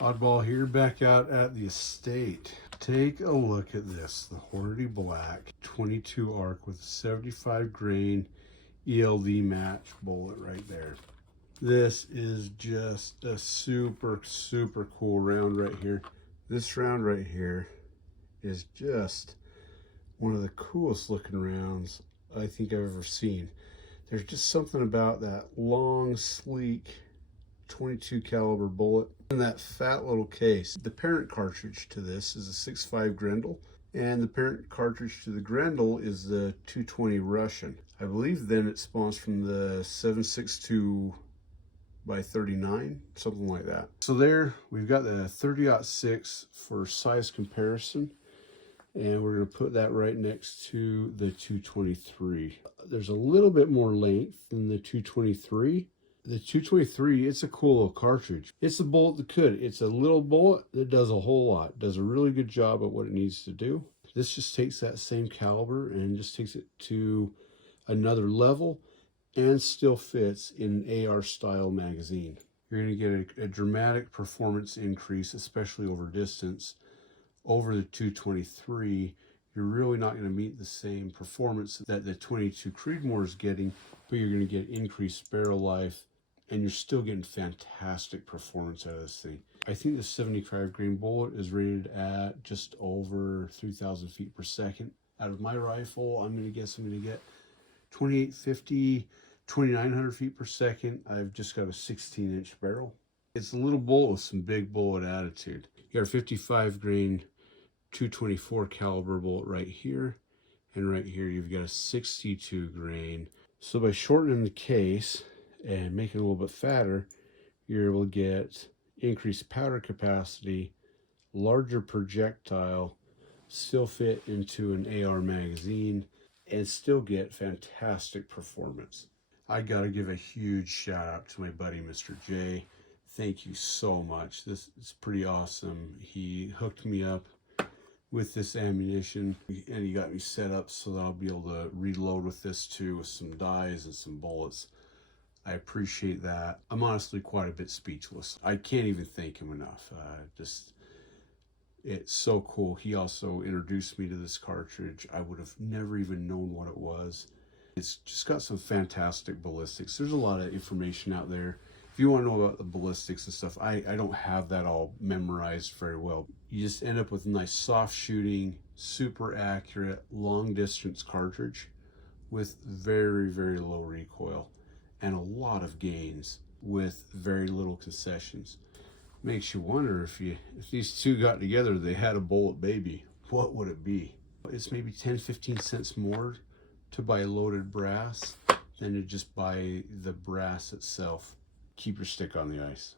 Oddball here, back out at the estate. Take a look at this, the Hornady Black 22 arc with a 75 grain ELD match bullet right there. This is just a super cool round right here. This round right here is just one of the coolest looking rounds I think I've ever seen. There's just something about that long, sleek 22 caliber bullet and that fat little case. The parent cartridge to this is a 6.5 Grendel, and the parent cartridge to the Grendel is the 220 Russian. I believe then it spawns from the 7.62 by 39, something like that. So there we've got the 30-06 for size comparison, and we're going to put that right next to the 223. There's a little bit more length than the 223. The 223, it's a cool little cartridge. It's a bullet that could. It's a little bullet that does a whole lot. Does a really good job at what it needs to do. This just takes that same caliber and just takes it to another level and still fits in an AR style magazine. You're going to get a dramatic performance increase, especially over distance. Over the 223, you're really not going to meet the same performance that the 22 Creedmoor is getting, but you're going to get increased barrel life, and you're still getting fantastic performance out of this thing. I think the 75 grain bullet is rated at just over 3,000 feet per second. Out of my rifle, I'm going to guess I'm going to get 2850, 2,900 feet per second. I've just got a 16-inch barrel. It's a little bullet with some big bullet attitude. You got a 55 grain 224 caliber bullet right here, and right here you've got a 62 grain. So by shortening the case and making it a little bit fatter, you're able to get increased powder capacity, larger projectile, still fit into an AR magazine, and still get fantastic performance. I gotta give a huge shout out to my buddy Mr. J. Thank you so much. This is pretty awesome. He hooked me up with this ammunition, and he got me set up so that I'll be able to reload with this too, with some dies and some bullets. I appreciate that. I'm honestly quite a bit speechless. I can't even thank him enough. It's so cool. He also introduced me to this cartridge. I would have never even known what it was. It's just got some fantastic ballistics. There's a lot of information out there. If you want to know about the ballistics and stuff, I don't have that all memorized very well. You just end up with a nice soft shooting, super accurate, long distance cartridge with very low recoil and a lot of gains with very little concessions. Makes you wonder if these two got together, they had a bullet baby, what would it be? It's maybe 10-15 cents more to buy loaded brass than to just buy the brass itself. Keep your stick on the ice.